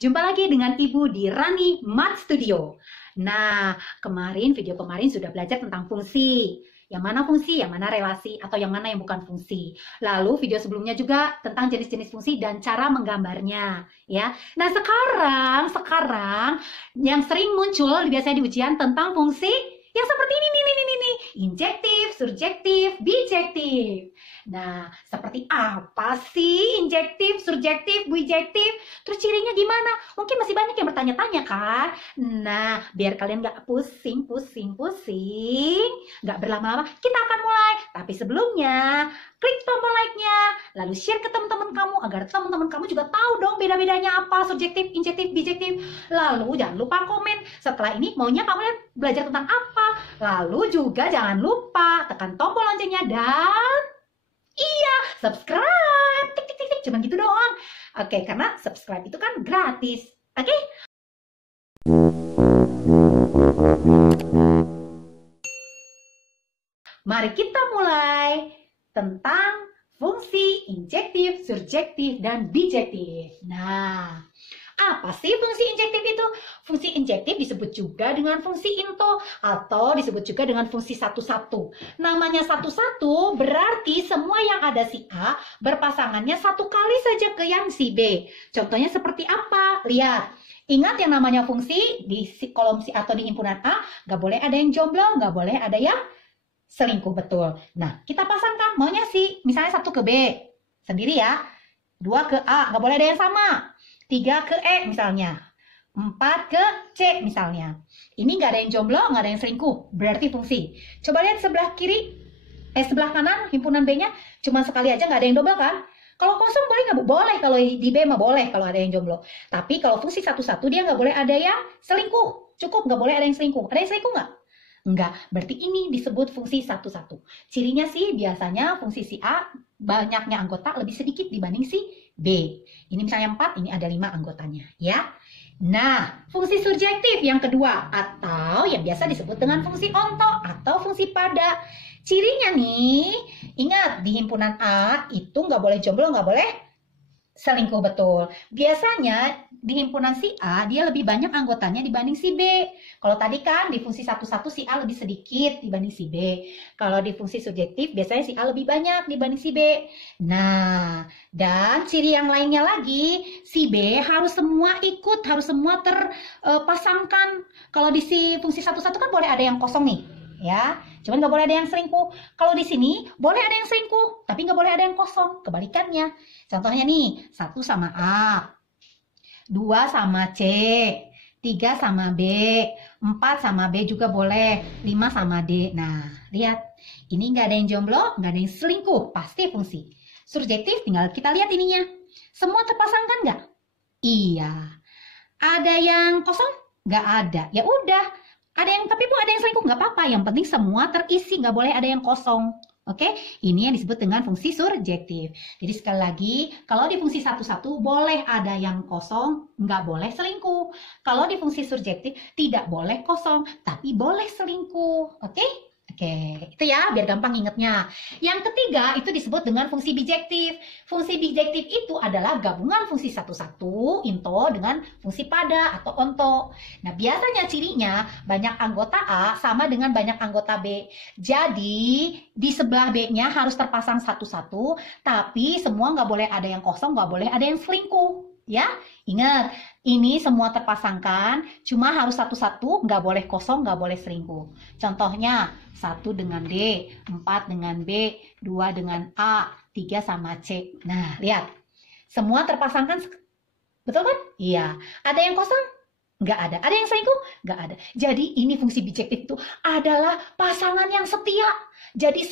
Jumpa lagi dengan Ibu di Rani Math Studio. Nah, video kemarin sudah belajar tentang fungsi. Yang mana fungsi, yang mana relasi, atau yang mana yang bukan fungsi. Lalu video sebelumnya juga tentang jenis-jenis fungsi dan cara menggambarnya. Ya. Nah, sekarang yang sering muncul biasanya di ujian tentang fungsi yang seperti ini nih. Injektif, surjektif, bijektif. Nah, seperti apa sih injektif, surjektif, bijektif? Terus cirinya gimana? Mungkin masih banyak yang bertanya-tanya kan? Nah, biar kalian nggak pusing, nggak berlama-lama, kita akan mulai. Tapi sebelumnya, klik tombol like-nya, lalu share ke teman-teman kamu agar teman-teman kamu juga tahu dong beda-bedanya apa surjektif, injektif, bijektif. Lalu jangan lupa komen. Setelah ini maunya kalian belajar tentang apa? Lalu juga jangan lupa tekan tombol loncengnya dan iya, subscribe. Tik. Cuman gitu doang. Oke, karena subscribe itu kan gratis. Oke? Mari kita mulai tentang fungsi injektif, surjektif, dan bijektif. Nah, apa sih fungsi injektif itu? Fungsi injektif disebut juga dengan fungsi into atau disebut juga dengan fungsi satu-satu. Namanya satu-satu berarti semua yang ada si A berpasangannya satu kali saja ke yang si B. Contohnya seperti apa? Lihat. Ingat yang namanya fungsi di kolom si atau di himpunan A, nggak boleh ada yang jomblo, nggak boleh ada yang selingkuh, betul. Nah, kita pasangkan maunya si, misalnya 1 ke B, sendiri ya. 2 ke A, nggak boleh ada yang sama. 3 ke E misalnya. 4 ke C misalnya. Ini nggak ada yang jomblo, nggak ada yang selingkuh. Berarti fungsi. Coba lihat sebelah kiri, sebelah kanan himpunan B-nya. Cuma sekali aja nggak ada yang double kan? Kalau kosong boleh nggak? Boleh. Kalau di B mah boleh kalau ada yang jomblo. Tapi kalau fungsi satu-satu dia nggak boleh ada yang selingkuh. Cukup nggak boleh ada yang selingkuh. Ada yang selingkuh nggak? Enggak, berarti ini disebut fungsi satu-satu. Cirinya sih biasanya fungsi si A banyaknya anggota lebih sedikit dibanding si B. Ini misalnya 4, ini ada 5 anggotanya ya. Nah, fungsi surjektif yang kedua atau yang biasa disebut dengan fungsi onto atau fungsi pada. Cirinya nih, ingat di himpunan A itu nggak boleh jomblo, nggak boleh selingkuh, betul. Biasanya di himpunan si A dia lebih banyak anggotanya dibanding si B. Kalau tadi kan di fungsi satu-satu si A lebih sedikit dibanding si B. Kalau di fungsi subjektif biasanya si A lebih banyak dibanding si B. Nah, dan ciri yang lainnya lagi, si B harus semua ikut, harus semua terpasangkan. Kalau di si fungsi satu-satu kan boleh ada yang kosong nih, ya. Cuman nggak boleh ada yang selingkuh. Kalau di sini boleh ada yang selingkuh, tapi nggak boleh ada yang kosong. Kebalikannya. Contohnya nih, 1 sama A, 2 sama C, 3 sama B, 4 sama B juga boleh, 5 sama D. Nah, lihat. Ini nggak ada yang jomblo, nggak ada yang selingkuh. Pasti fungsi. Surjektif tinggal kita lihat ininya. Semua terpasangkan nggak? Iya. Ada yang kosong? Nggak ada. Ya udah. Tapi ada yang selingkuh, nggak apa-apa. Yang penting semua terisi, nggak boleh ada yang kosong. Oke, ini yang disebut dengan fungsi surjektif. Jadi sekali lagi, kalau di fungsi satu-satu boleh ada yang kosong, nggak boleh selingkuh. Kalau di fungsi surjektif tidak boleh kosong, tapi boleh selingkuh. Oke? Oke, itu ya biar gampang ingetnya. Yang ketiga itu disebut dengan fungsi bijektif. Fungsi bijektif itu adalah gabungan fungsi satu-satu, into, dengan fungsi pada atau onto. Nah, biasanya cirinya banyak anggota A sama dengan banyak anggota B. Jadi, di sebelah B-nya harus terpasang satu-satu, tapi semua nggak boleh ada yang kosong, nggak boleh ada yang selingkuh. Ya, ingat, ini semua terpasangkan, cuma harus satu-satu, nggak boleh kosong, nggak boleh selingkuh. Contohnya, 1 dengan D, 4 dengan B, 2 dengan A, 3 sama C. Nah, lihat, semua terpasangkan, betul kan? Iya. Ada yang kosong? Nggak ada. Ada yang selingkuh? Nggak ada. Jadi, ini fungsi bijektif itu adalah pasangan yang setia. Jadi,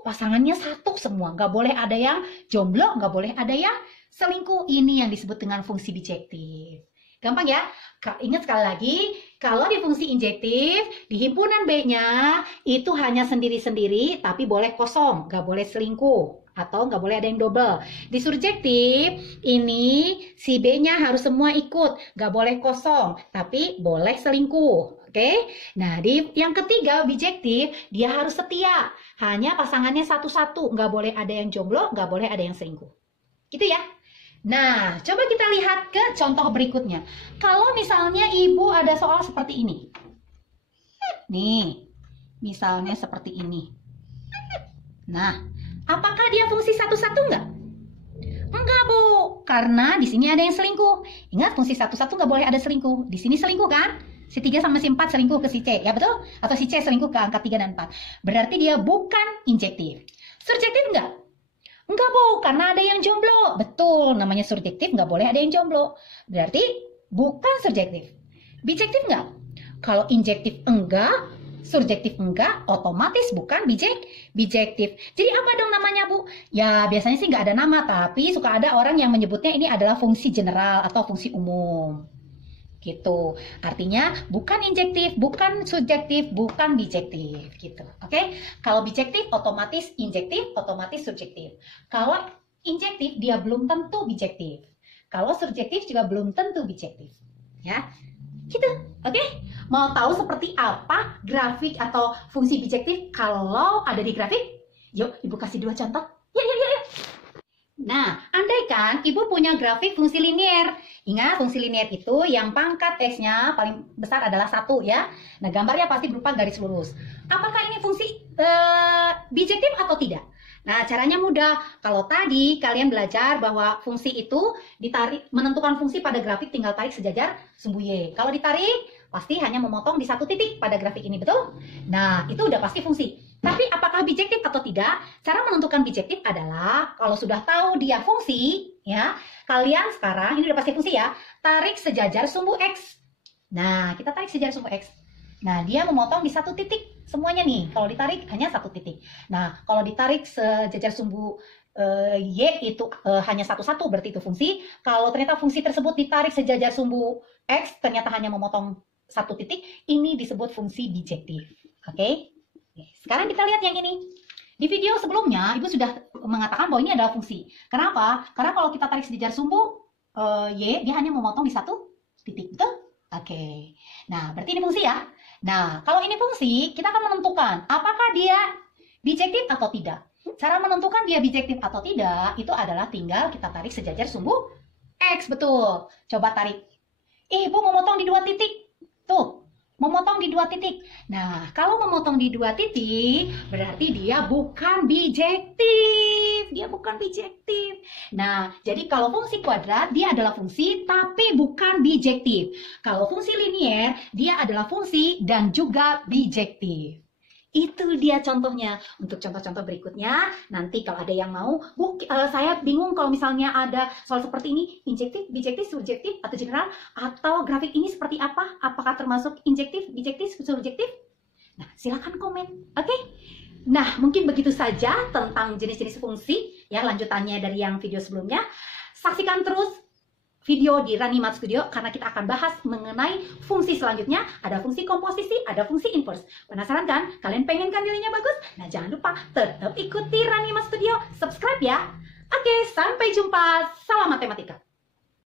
pasangannya satu semua. Nggak boleh ada yang jomblo, nggak boleh ada yang selingkuh. Ini yang disebut dengan fungsi bijektif. Gampang ya? Ingat sekali lagi, kalau di fungsi injektif, di himpunan B-nya itu hanya sendiri-sendiri, tapi boleh kosong, nggak boleh selingkuh, atau nggak boleh ada yang double. Di surjektif, ini si B-nya harus semua ikut, nggak boleh kosong, tapi boleh selingkuh. Oke? Nah, di yang ketiga, bijektif, dia harus setia. Hanya pasangannya satu-satu, nggak boleh ada yang jomblo, nggak boleh ada yang selingkuh. Gitu ya? Nah, coba kita lihat ke contoh berikutnya. Kalau misalnya ibu ada soal seperti ini. Nih, misalnya seperti ini. Nah, apakah dia fungsi satu-satu enggak? Enggak, Bu. Karena di sini ada yang selingkuh. Ingat, fungsi satu-satu nggak boleh ada selingkuh. Di sini selingkuh kan? Si 3 sama si 4 selingkuh ke si C, ya betul? Atau si C selingkuh ke angka 3 dan 4. Berarti dia bukan injektif. Surjektif enggak? Enggak, Bu, karena ada yang jomblo. Betul, namanya surjektif, nggak boleh ada yang jomblo. Berarti bukan surjektif. Bijektif enggak? Kalau injektif enggak, surjektif enggak, otomatis bukan bijektif. Jadi apa dong namanya, Bu? Ya, biasanya sih nggak ada nama, tapi suka ada orang yang menyebutnya ini adalah fungsi general atau fungsi umum. Gitu. Artinya bukan injektif, bukan subjektif, bukan bijektif gitu. Oke? Kalau bijektif otomatis injektif, otomatis subjektif. Kalau injektif dia belum tentu bijektif. Kalau subjektif juga belum tentu bijektif. Ya. Gitu. Oke? Mau tahu seperti apa grafik atau fungsi bijektif kalau ada di grafik? Yuk, Ibu kasih 2 contoh. Yuk. Nah, andaikan Ibu punya grafik fungsi linier. Ingat, fungsi linier itu yang pangkat X-nya paling besar adalah 1 ya. Nah, gambarnya pasti berupa garis lurus. Apakah ini fungsi bijektif atau tidak? Nah, caranya mudah. Kalau tadi kalian belajar bahwa fungsi itu ditarik, menentukan fungsi pada grafik tinggal tarik sejajar sumbu Y. Kalau ditarik, pasti hanya memotong di 1 titik pada grafik ini, betul? Nah, itu udah pasti fungsi. Tapi apakah bijektif atau tidak? Cara menentukan bijektif adalah kalau sudah tahu dia fungsi, ya, kalian sekarang ini udah pasti fungsi ya, tarik sejajar sumbu X. Nah, kita tarik sejajar sumbu X. Nah, dia memotong di 1 titik semuanya nih. Kalau ditarik hanya 1 titik. Nah, kalau ditarik sejajar sumbu Y itu hanya satu-satu, berarti itu fungsi. Kalau ternyata fungsi tersebut ditarik sejajar sumbu X, ternyata hanya memotong 1 titik, ini disebut fungsi bijektif. Oke? Sekarang kita lihat yang ini. Di video sebelumnya, Ibu sudah mengatakan bahwa ini adalah fungsi. Kenapa? Karena kalau kita tarik sejajar sumbu Y, dia hanya memotong di 1 titik. Betul? Oke. Nah, berarti ini fungsi ya. Nah, kalau ini fungsi, kita akan menentukan apakah dia bijektif atau tidak. Cara menentukan dia bijektif atau tidak, itu adalah tinggal kita tarik sejajar sumbu X. Betul. Coba tarik. Ibu memotong di 2 titik. Tuh, memotong di 2 titik. Nah, kalau memotong di 2 titik, berarti dia bukan bijektif. Dia bukan bijektif. Nah, jadi kalau fungsi kuadrat, dia adalah fungsi, tapi bukan bijektif. Kalau fungsi linier, dia adalah fungsi dan juga bijektif. Itu dia contohnya. Untuk contoh-contoh berikutnya, nanti kalau ada yang mau, Bu, saya bingung kalau misalnya ada soal seperti ini, injektif, bijektif, subjektif, atau general, atau grafik ini seperti apa? Apakah termasuk injektif, bijektif, subjektif? Nah, silakan komen. Oke? Nah, mungkin begitu saja tentang jenis-jenis fungsi, ya, lanjutannya dari yang video sebelumnya. Saksikan terus video di Ranimat Studio karena kita akan bahas mengenai fungsi selanjutnya. Ada fungsi komposisi, ada fungsi inverse. Penasaran kan? Kalian pengen kan nilainya bagus? Nah, jangan lupa tetap ikuti Ranimat Studio. Subscribe ya. Oke, sampai jumpa. Salam matematika.